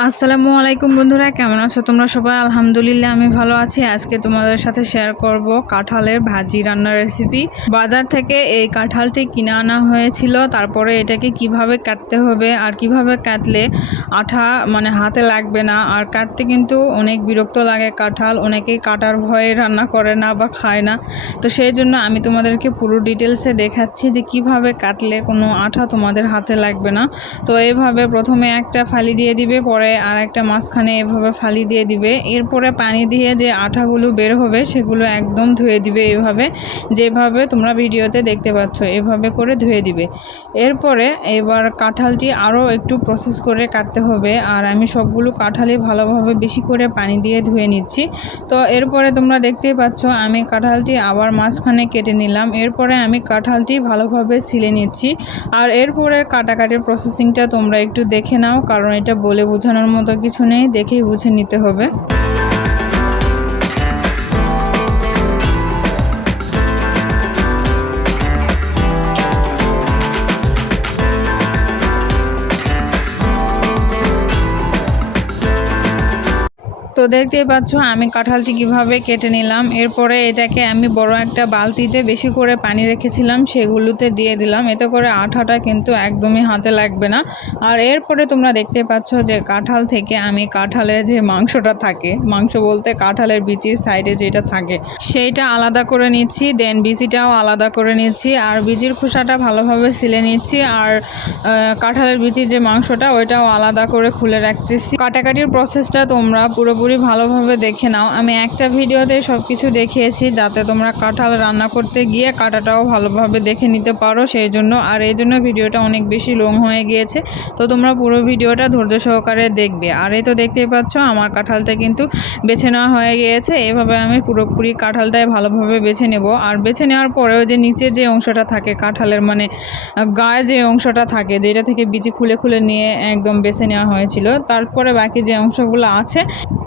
আসসালামু আলাইকুম বন্ধুরা, কেমন আছো তোমরা সবাই? আলহামদুলিল্লাহ আমি ভালো আছি। আজকে তোমাদের সাথে শেয়ার করব কাঁঠালের ভাজি রান্নার রেসিপি। বাজার থেকে এই কাঁঠালটি কিনে আনা হয়েছিল, তারপরে এটাকে কিভাবে কাটতে হবে আর কিভাবে কাটলে আঠা হাতে লাগবে না, আর কাটতে কিন্তু অনেক বিরক্ত লাগে কাঁঠাল, অনেকেই কাটার ভয়ে রান্না করে না বা খায় না। তো সেই জন্য আমি তোমাদেরকে পুরো ডিটেলসে দেখাচ্ছি যে কিভাবে কাটলে কোনো আঠা তোমাদের হাতে লাগবে না। তো এইভাবে প্রথমে একটা ফালি দিয়ে দিবে, পরে আর একটা মাঝখানে এভাবে ফালি দিয়ে দিবে, এরপরে পানি দিয়ে যে আঠাগুলো বের হবে সেগুলো একদম ধুয়ে দিবে, এভাবে যেভাবে তোমরা ভিডিওতে দেখতে পাচ্ছ এভাবে করে ধুয়ে দিবে। এরপরে এবার কাঁঠালটি আরও একটু প্রসেস করে কাটতে হবে, আর আমি সবগুলো কাঁঠালই ভালোভাবে বেশি করে পানি দিয়ে ধুয়ে নিচ্ছি। তো এরপরে তোমরা দেখতেই পাচ্ছ আমি কাঁঠালটি আবার মাঝখানে কেটে নিলাম, এরপরে আমি কাঁঠালটি ভালোভাবে ছিলে নিচ্ছি। আর এরপরে কাটাকাটির প্রসেসিংটা তোমরা একটু দেখে নাও, কারণ এটা বলে বোঝানোর মতো কিছু নেই, দেখেই বুঝে নিতে হবে। তো দেখতেই পাচ্ছ আমি কাঁঠালটি কিভাবে কেটে নিলাম। এরপরে এটাকে আমি বড় একটা বালতিতে বেশি করে পানি রেখেছিলাম সেগুলোতে দিয়ে দিলাম, এতে করে আঠাটা কিন্তু একদমই হাতে লাগবে না। আর এরপরে তোমরা দেখতে পাচ্ছ যে কাঁঠাল থেকে আমি কাঁঠালের যে মাংসটা থাকে, মাংস বলতে কাঁঠালের বিচির সাইডে যেটা থাকে সেইটা আলাদা করে নিচ্ছি, দেন বিচিটাও আলাদা করে নিচ্ছি, আর বিচির খোসাটা ভালোভাবে ছিলে নিচ্ছি, আর কাঁঠালের বিচির যে মাংসটা ওইটাও আলাদা করে খুলে রাখতেছি। কাটাকাটির প্রসেসটা তোমরা পুরোপুরি ভালোভাবে দেখে নাও। আমি একটা ভিডিওতে সব কিছু দেখিয়েছি যাতে তোমরা কাঁঠাল রান্না করতে গিয়ে কাটাটাও ভালোভাবে দেখে নিতে পারো, সেই জন্য। আর এই জন্য ভিডিওটা অনেক বেশি লং হয়ে গিয়েছে, তো তোমরা পুরো ভিডিওটা ধৈর্য সহকারে দেখবে। আর এই তো দেখতেই পাচ্ছ আমার কাঁঠালটা কিন্তু বেছে নেওয়া হয়ে গিয়েছে। এভাবে আমি পুরোপুরি কাঁঠালটাই ভালোভাবে বেছে নেব। আর বেছে নেওয়ার পরেও যে নিচের যে অংশটা থাকে কাঁঠালের গায়ে যে অংশটা থাকে যেটা থেকে বিচি খুলে খুলে নিয়ে একদম বেছে নেওয়া হয়েছিল, তারপরে বাকি যে অংশগুলো আছে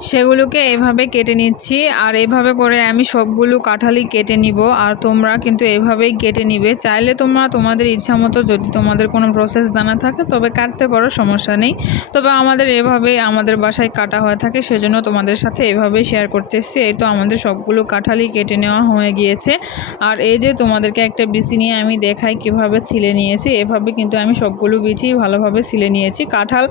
সেগুলোকে এভাবে কেটে নিচ্ছি। আর এভাবে করে আমি সবগুলো কাঁঠালই কেটে নিব, আর তোমরা কিন্তু এভাবেই কেটে নিবে। চাইলে তোমরা তোমাদের ইচ্ছা মতো যদি তোমাদের কোনো প্রসেস জানা থাকে তবে কাটতে পারো, সমস্যা নেই। তবে আমাদের এভাবেই আমাদের বাসায় কাটা হয়ে থাকে, সেজন্য তোমাদের সাথে এভাবেই শেয়ার করতেছি। এই তো আমাদের সবগুলো কাঁঠালই কেটে নেওয়া হয়ে গিয়েছে। আর এই যে তোমাদেরকে একটা বিচি নিয়ে আমি দেখাই কিভাবে ছিলে নিয়েছি, এভাবে কিন্তু আমি সবগুলো বিচি ভালোভাবে ছিলে নিয়েছি। কাঁঠাল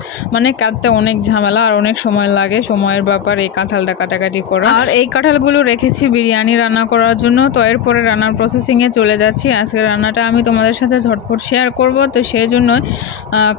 কাটতে অনেক ঝামেলা আর অনেক সময় লাগে, সময়ের ব্যাপার এই কাঁঠালটা কাটাকাটি করা। আর এই কাঁঠালগুলো রেখেছি বিরিয়ানি রান্না করার জন্য। তো এরপরে রান্নার প্রসেসিংয়ে চলে যাচ্ছি। আজকে রান্নাটা আমি তোমাদের সাথে ঝটপট শেয়ার করব, তো সেই জন্য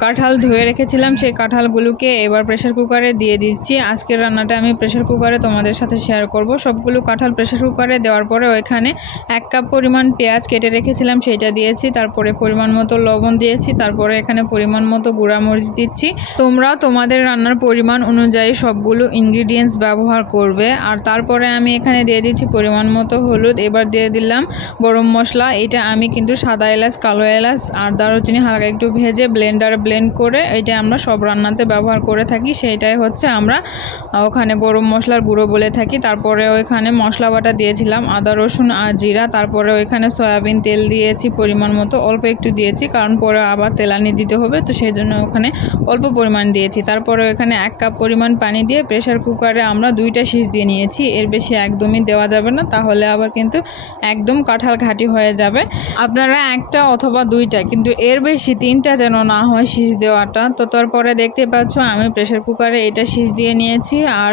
কাঁঠাল ধুয়ে রেখেছিলাম, সেই কাঁঠালগুলোকে এবার প্রেশার কুকারে দিয়ে দিচ্ছি। আজকের রান্নাটা আমি প্রেশার কুকারে তোমাদের সাথে শেয়ার করব। সবগুলো কাঁঠাল প্রেশার কুকারে দেওয়ার পরে ওইখানে 1 কাপ পরিমাণ পেঁয়াজ কেটে রেখেছিলাম সেইটা দিয়েছি, তারপরে পরিমাণ মতো লবণ দিয়েছি, তারপরে এখানে পরিমাণ মতো গুঁড়া মরিচ দিচ্ছি। তোমরা তোমাদের রান্নার পরিমাণ অনুযায়ী সবগুলো ইনগ্রিডিয়েন্টস ব্যবহার করবে। আর তারপরে আমি এখানে দিয়ে দিচ্ছি পরিমাণ মতো হলুদ, এবার দিয়ে দিলাম গরম মশলা। এটা আমি কিন্তু সাদা এলাচ, কালো এলাচ আর দারুচিনি হালকা একটু ভেজে ব্লেন্ডারে ব্লেন্ড করে এটা আমরা সব রান্নাতে ব্যবহার করে থাকি, সেইটাই হচ্ছে আমরা ওখানে গরম মশলার গুঁড়ো বলে থাকি। তারপরে ওইখানে মশলা বাটা দিয়েছিলাম আদা রসুন আর জিরা, তারপরে ওইখানে সয়াবিন তেল দিয়েছি পরিমাণ মতো, অল্প একটু দিয়েছি কারণ পরে আবার তেলানি দিতে হবে, তো সেই জন্য ওখানে অল্প পরিমাণ দিয়েছি। তারপরে ওইখানে 1 কাপ পরিমাণ পানি দিয়ে প্রেশার কুকারে আমরা 2টা সিজ দিয়ে নিয়েছি, এর বেশি একদমই দেওয়া যাবে না, তাহলে আবার কিন্তু একদম কাঁঠাল ঘাঁটি হয়ে যাবে। আপনারা 1টা অথবা 2টা, কিন্তু এর বেশি 3টা যেন না হয় সিজ দেওয়াটা। তো তারপরে দেখতে পাচ্ছ আমি প্রেশার কুকারে এটা সিজ দিয়ে নিয়েছি। আর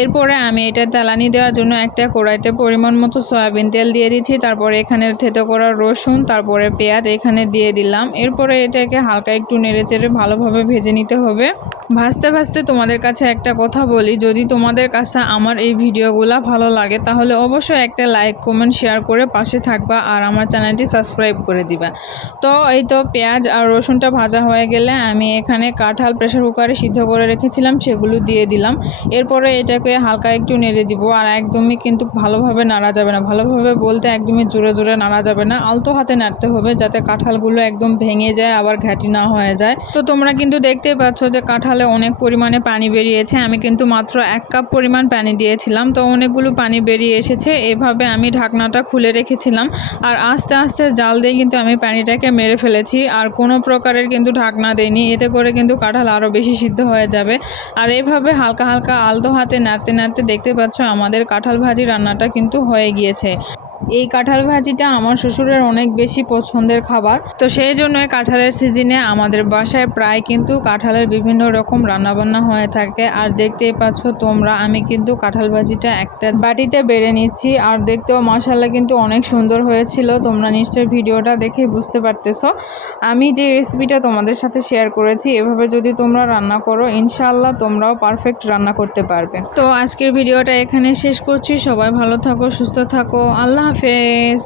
এরপরে আমি এটা তেলানি দেওয়ার জন্য একটা কড়াইতে পরিমাণ মতো সয়াবিন তেল দিয়ে দিচ্ছি, তারপরে এখানে থেতো করা রসুন, তারপরে পেঁয়াজ এখানে দিয়ে দিলাম। এরপরে এটাকে হালকা একটু নেড়েচেড়ে ভালোভাবে ভেজে নিতে হবে। ভাজতে ভাজতে তোমাদের কাছে একটা কথা বলি, যদি তোমাদের কাছে আমার এই ভিডিওগুলো ভালো লাগে তাহলে অবশ্যই একটা লাইক কমেন্ট শেয়ার করে পাশে থাকবা, আর আমার চ্যানেলটি সাবস্ক্রাইব করে দিবা। তো এই তো পেঁয়াজ আর রসুনটা ভাজা হয়ে গেলে আমি এখানে কাঁঠাল প্রেশার কুকারে সিদ্ধ করে রেখেছিলাম সেগুলো দিয়ে দিলাম। এরপরে এটাকে হালকা একটু নেড়ে দিব, আর একদমই কিন্তু ভালোভাবে নাড়া যাবে না, ভালোভাবে বলতে একদমই জোরে জোরে নাড়া যাবে না, আলতো হাতে নাড়তে হবে যাতে কাঁঠালগুলো একদম ভেঙে যায় আবার ঘাঁটি না হয়ে যায়। তো তোমরা কিন্তু দেখতেই পাচ্ছ যে কাঁঠালে অনেক পরিমাণে পানি বেরিয়েছে, আমি কিন্তু মাত্র 1 কাপ পরিমাণ পানি দিয়েছিলাম, তো অনেকগুলো পানি বেরিয়ে এসেছে। এভাবে আমি ঢাকনাটা খুলে রেখেছিলাম আর আস্তে আস্তে জাল দিয়ে কিন্তু আমি পানিটাকে মেরে ফেলেছি, আর কোনো প্রকারের কিন্তু ঢাকনা দেইনি। এতে করে কিন্তু কাঁঠাল আরও বেশি সিদ্ধ হয়ে যাবে। আর এভাবে হালকা হালকা আলতো হাতে নাড়তে নাড়তে দেখতে পাচ্ছ আমাদের কাঁঠাল ভাজি রান্নাটা কিন্তু হয়ে গিয়েছে। এই কাঁঠাল ভাজিটা আমার শ্বশুরের অনেক বেশি পছন্দের খাবার, তো সেই জন্যই কাঁঠালের সিজনে আমাদের বাসায় প্রায় কিন্তু কাঁঠালের বিভিন্ন রকম রান্নাবান্না হয়ে থাকে। আর দেখতেই পাচ্ছ তোমরা, আমি কিন্তু কাঁঠাল ভাজিটা একটা বাটিতে বেড়ে নিচ্ছি, আর দেখতেও মাশাআল্লাহ কিন্তু অনেক সুন্দর হয়েছিল। তোমরা নিশ্চয়ই ভিডিওটা দেখে বুঝতে পারতেছো আমি যে রেসিপিটা তোমাদের সাথে শেয়ার করেছি, এভাবে যদি তোমরা রান্না করো ইনশাআল্লাহ তোমরাও পারফেক্ট রান্না করতে পারবে। তো আজকের ভিডিওটা এখানে শেষ করছি। সবাই ভালো থাকো, সুস্থ থাকো, আল্লাহ হাফেজ।